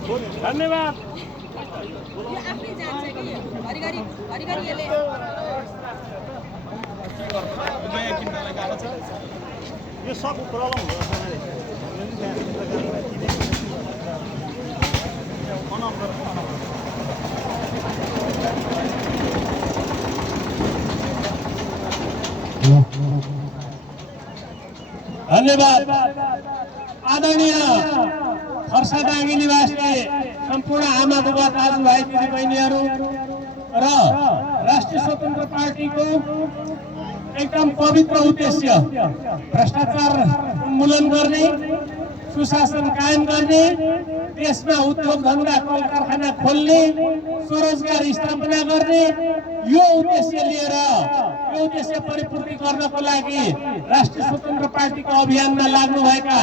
धन्यवाद। यो सब प्रब्लम हो धन्यवाद। आदरणीय खर्साडाँगी निवासी सम्पूर्ण आमा बुबा दाजुभाइ दिदीबहिनीहरू र राष्ट्रिय स्वतन्त्र पार्टीको एकदम पवित्र उद्देश्य भ्रष्टाचार उन्मूलन गर्ने, सुशासन कायम गर्ने, देशमा उद्योग धन्दा कल कारखाना खोल्ने, स्वरोजगार स्थापना गर्ने यो उद्देश्य लिएर यो उद्देश्य परिपूर्ति गर्नको लागि राष्ट्रिय स्वतन्त्र पार्टीको अभियानमा लाग्नुभएका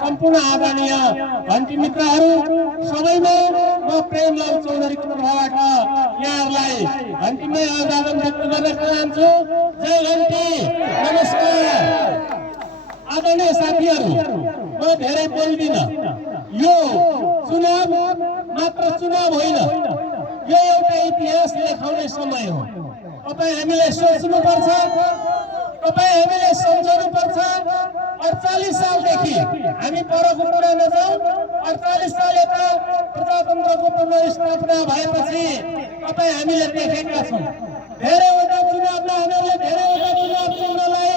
सम्पूर्ण आदरणीय घन्टी मित्रहरू सबैमा म प्रेमलाल चौधरीको तर्फबाट यहाँहरूलाई घन्टीमै अभिवादन व्यक्त गर्न चाहन्छु। जय घन्टी। नमस्कार। आदरणीय साथीहरू, म धेरै बोल्दिन। यो चुनाव मात्र चुनाव होइन, यो एउटा इतिहास लेखाउने समय हो। तपाईँ हामीले सोच्नुपर्छ, तपाईँ हामीले सम्झनुपर्छ। 48 सालदेखि हामी परको कुरा नजाउँ, 48 साल यता प्रजातन्त्रको पुनर्स्थापना भएपछि तपाईँ हामीले देखेका छौँ धेरैवटा चुनावमा हामीहरूले धेरैवटा चुनाव चिन्हलाई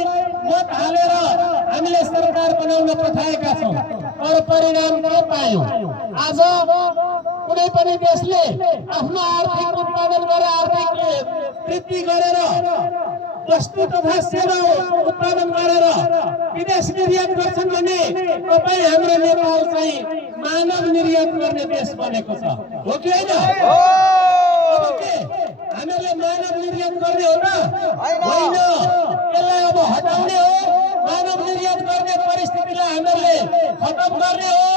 मत हालेर हामीले सरकार बनाउन पठाएका छौँ, तर परिणाम के पायौँ? आज कुनै पनि देशले आफ्नो आर्थिक उत्पादन गरेर आर्थिक वृद्धि गरेर वस्तु तथा सेवा उत्पादन गरेर विदेश निर्यात गर्छन् भने तपाईँ हाम्रो नेपाल चाहिँ मानव निर्यात गर्ने देश बनेको छ, हो कि होइन? हामीहरूले मानव निर्यात गर्ने हो र होइन? यसलाई अब हटाउने हो। मानव निर्यात गर्ने परिस्थितिलाई हामीहरूले खतम गर्ने हो।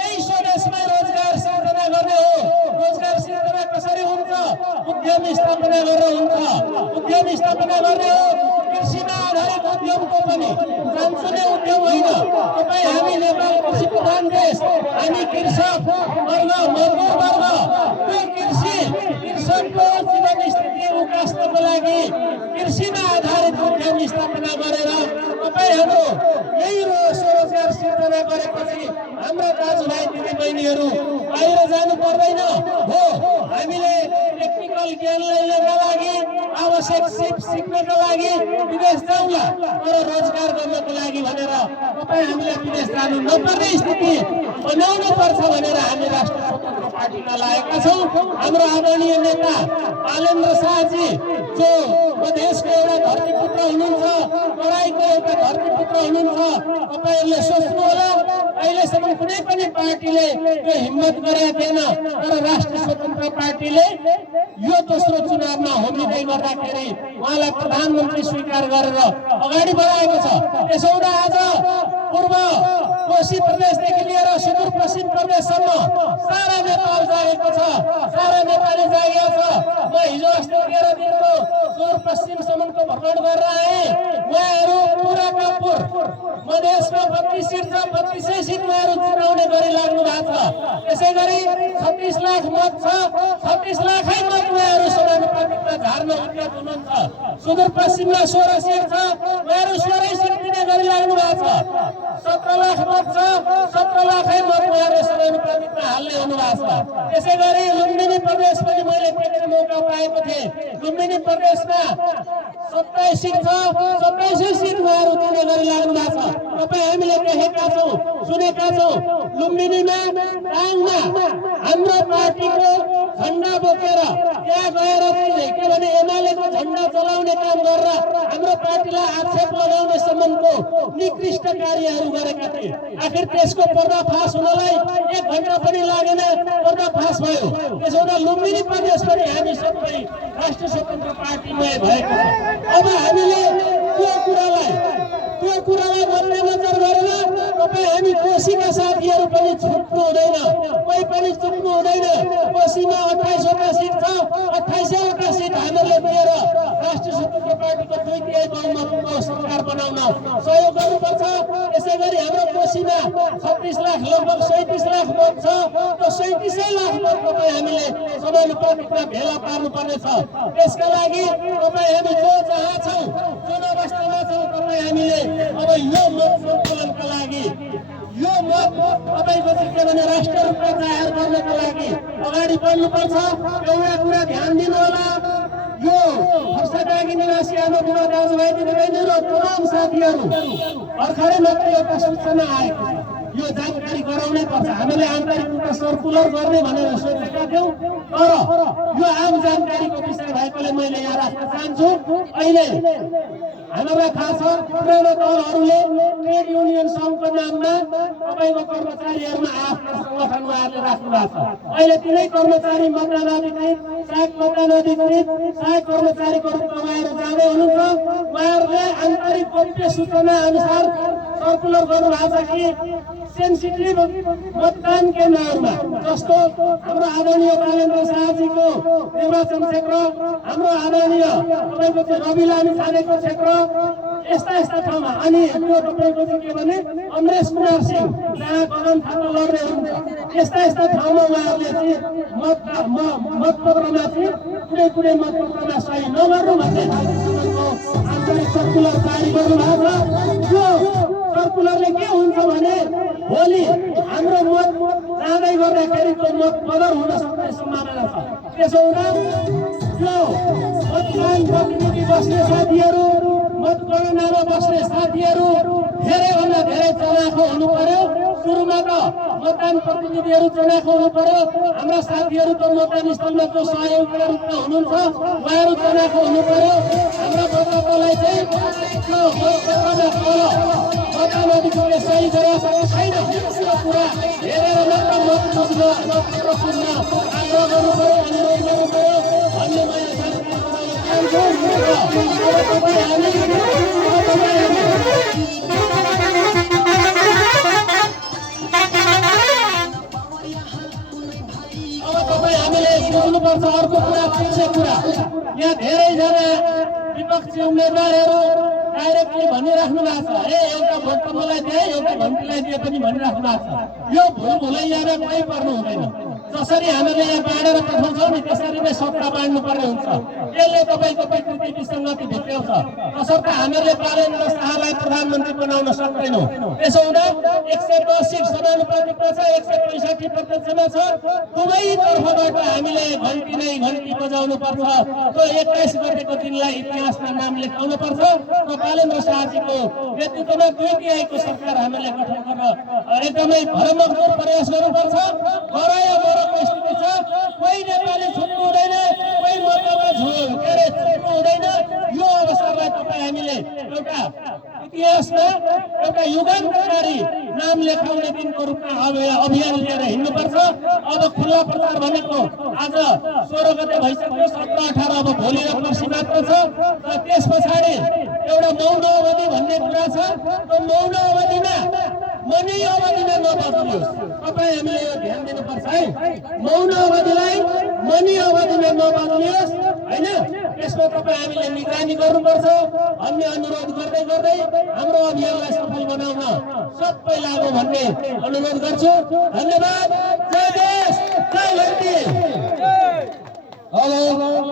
यही स्वदेशमै रोजगार सिर्जना गर्ने हो। रोजगार सिर्जना कसरी हुन्छ? उद्यम स्थापना गरेर हुन्छ। उद्यम स्थापना गर्ने हो। कृषिमा आधारित उद्यमको पनि सानसानो उद्यम होइन। तपाईँ हामी नेपाल कृषि प्रधान देश, हामी कृषक वर्ग मजदुर वर्ग कृषकको जीवन स्थिति उकास्नको लागि कृषिमा आधारित उद्यम स्थापना गरेर तपाईँहरू यही स्वरोजगार सिर्जना गरेपछि हाम्रा दाजुभाइ दिदीबहिनीहरू बाहिर जानु पर्दैन हो। हामीले टेक्निकल ज्ञान लिनका लागि आवश्यक सिक्नका लागि विदेश जाउँला, तर रोजगार गर्नको लागि भनेर तपाईँ हामीले विदेश जानु नपर्ने स्थिति बनाउनु पर्छ भनेर हामी राष्ट्रिय स्वतन्त्र पार्टीमा लागेका छौँ। हाम्रो आदरणीय नेता बालेन्द्र शाहजी जो देशको एउटा धरतीपुत्र हुनुहुन्छ, तराईको एउटा धरतीपुत्र हुनुहुन्छ, तपाईँहरूले सोच्नु होला अहिलेसम्म कुनै पनि पार्टीले यो हिम्मत गरेका थिएन, तर राष्ट्रिय स्वतन्त्र पार्टीले यो दोस्रो चुनावमा होमिदै गर्दाखेरि उहाँलाई प्रधानमन्त्री स्वीकार गरेर अगाडि बढाएको छ। त्यसो हुँदा आज पूर्व कोशी प्रदेशदेखि लिएर सुदूरपश्चिम प्रदेशसम्म सारा नेपाल जागेको छ, सारा नेपाली जागेको छ। म हिजो अस्ति 13 दिनको सुदूरपश्चिमसम्मको भ्रमण गरेर आएँ। उहाँहरू पुराका पुर मधेसमा 32 सिट छ, 32 सिट उहाँहरू जिताउने गरी लाग्नु भएको छ। त्यसै गरी 36 लाख मत छ, 36 लाखै मत उहाँहरू समानुपातिकमा झार्न उद्यत हुनुहुन्छ। सुदूरपश्चिममा 16 सिट छ, उहाँहरू 16 सिट दिने गरी लाग्नु भएको छ। 17 लाख मत छ, 17 लाखै मत उहाँहरू समानुपातिकमा हाल्ने हुनुभएको छ। त्यसै गरी लुम्बिनी प्रदेश पनि मैले देख्ने मौका पाएको थिएँ। लुम्बिनी प्रदेशमा 27 सिट छ, 27 सिट उहाँहरू दिने गरी लाग्नु भएको छ। तपाईँ हामीले देखेका छौँ, सुनेका छौँ। लुम्बिनीमा टाङमा हाम्रो पार्टीको झन्डा बोकेर त्यहाँ गएर के भने एमालेको झन्डा चलाउने काम गरेर हाम्रो पार्टीलाई आक्षेप लगाउने सम्बन्धको निकृष्ट कार्यहरू गरेका थिए। आखिर त्यसको पर्दाफास हुनलाई 1 घण्टा पनि लागेन, पर्दाफास भयो। त्यसो हुँदा लुम्बिनी प्रदेश पनि हामी सबै राष्ट्रिय स्वतन्त्र पार्टीमै भएको छ। अब हामीले त्यो कुरालाई त्यो कुरालाई मध्यनजर गरेर तपाईँ हामी कोशीका साथीहरू पनि छुट्नु हुँदैन, कोही पनि चुक्नु हुँदैन। कोशीमा 28 वटा सिट छ, 28 वटा सिट हामीहरूले दिएर राष्ट्रिय स्वतन्त्र पार्टीको 2/3 बहुमतको सरकार बनाउन सहयोग गर्नुपर्छ। यसै गरी हाम्रो कोशीमा 36 लाख लगभग 37 लाख मत छ। त्यो 37 लाख मत तपाईँ हामीले समानुपातिकमा भेला पार्नुपर्ने छ। त्यसका लागि तपाईँ हामी जो जहाँ छौँ, जुन अवस्थामा छौँ, तपाईँ हामीले अब यो मत सङ्कलनका लागि यो मत तपाईँको चाहिँ के भने राष्ट्र रूपमा जाहेर गर्नको लागि अगाडि बढ्नुपर्छ। एउटा कुरा ध्यान दिनु होला, यो फर्साटाकी निवासी हाम्रो बुढा दाजुभाइ दिदीबहिनीहरू र तमाम साथीहरू भर्खरै मात्र एउटा सूचना आएको छ, यो जानकारी गराउनै पर्छ। हामीले आन्तरिक रूपमा सर्कुलर गर्ने भनेर सोचेका थियौँ, तर यो आम जानकारीको विषय भएकोले मैले यहाँ राख्न चाहन्छु। अहिले हामीलाई थाहा छ पुरानो दलहरूले ट्रेड युनियन सङ्घको नाममा तपाईँको कर्मचारीहरूमा आफ्नो सङ्गठन उहाँहरूले राख्नु भएको छ। अहिले तिनै कर्मचारी मतदान अधिकृत, सहायक मतदान अधिकृत, सहायक कर्मचारीको रूपमा उहाँहरू जाँदै हुनुहुन्छ। उहाँहरूले आन्तरिक गोप्य सूचना अनुसार सर्कुलर गर्नुभएको छ कि सेन्सिटिभ मतदान केन्द्रहरूमा जस्तो हाम्रो आदरणीय बालेन्द्र शाहजीको निर्वाचन क्षेत्र, हाम्रो आदरणीय तपाईँको चाहिँ रवि लामी छानेको क्षेत्र, यस्ता यस्ता ठाउँमा, अनि त्यो तपाईँको चाहिँ के भने अमरेश कुमार सिंह जहाँ गगन थापा लड्ने हुनुहुन्छ, यस्ता यस्ता ठाउँमा उहाँहरूले चाहिँ मतपत्रमा चाहिँ कुनै मतपत्रमा सही नगर्नु भन्ने खालको आन्तरिक सर्कुलर जारी गर्नुभएको छ। यो सर्कुलरले के हुन्छ भने भोलि हाम्रो मत जाँदै गर्दाखेरि त्यो मत बदर हुन सक्ने सम्भावना छ। त्यसो हुँदा यो मतदान प्रतिनिधि बस्ने साथीहरू, मतगणनामा बस्ने साथीहरू धेरैभन्दा धेरै चलाखो हुनु पर्यो। सुरुमा त मतदान प्रतिनिधिहरू चलाखो हुनु पर्यो। हाम्रा साथीहरू त मतदान स्थलमा जो सहयोगका रूपमा हुनुहुन्छ उहाँहरू चलाखो हुनु पर्यो। हाम्रो मतदातालाई चाहिँ त्यो मतपत्रमा मतदान अधिकारले सही गराएको छैन यो कुरा हेरेर मात्र मत बुझ्न आग्रह गर्नु पर्यो, अनुरोध गर्नु पर्यो भन्ने मैले जानकारी अब तपाईँ हामीले बुझ्नुपर्छ। अर्को कुरा पिछे कुरा, यहाँ धेरैजना विपक्षी उम्मेदवारहरू डाइरेक्टली भनिराख्नु भएको छ, एउटा भोट त मलाई दिए, एउटा घन्टीलाई दिए पनि भनिराख्नु भएको छ। यो भुल भुलैयामा कहीँ पर्नु हुँदैन। जसरी हामीले यहाँ बाँडेर पठाउँछौँ नि त्यसरी नै सत्ता बाँड्नु पर्ने हुन्छ। यसले तपाईँको विकृति विसङ्गति भित्र्याउँछ। तसर्थ हामीहरूले बालेन्द्र शाहलाई प्रधानमन्त्री बनाउन सक्दैनौँ। त्यसो हुँदा 110 सिट समानुपातिकमा छ, 165 प्रत्यक्षमा छ। दुवै तर्फबाट हामीले घन्टी बजाउनु पर्छ। त्यो 21 गतेको दिनलाई इतिहासमा नाम लेखाउनु पर्छ। र बालेन्द्र शाहजीको नेतृत्वमा 2/3 सरकार हामीले गठन गर्न एकदमै भरमग्दुर प्रयास गर्नुपर्छ। गरायो मरको स्थिति छ, कोही नेपाली छुट्नु हुँदैन, कोही मतदाता छुट्नु हुँदैन। यो अवसरलाई तपाईँ हामीले एउटा इतिहासमा एउटा युगान्तकारी नाम लेखाउने दिनको रूपमा अभियान लिएर हिँड्नुपर्छ। अब खुल्ला प्रचार भनेको आज 16 गते भइसक्यो, 17, 18 अब भोलि र पर्सि मात्र छ। र त्यस पछाडि एउटा मौन अवधि भन्ने कुरा छ। त्यो मौन अवधिमा मनी अवधिमा नबदलियोस्। तपाईँ हामीले यो ध्यान दिनुपर्छ है, मौन अवधिलाई मनी अवधिमा नबदलियोस् होइन। यसमा तपाईँ हामीले निगरानी गर्नुपर्छ भन्ने अनुरोध गर्दै गर्दै हाम्रो अभियानलाई सफल बनाउन सबै लागु भन्ने अनुरोध गर्छु। धन्यवाद। जय देश, जय घन्टी। हेलो।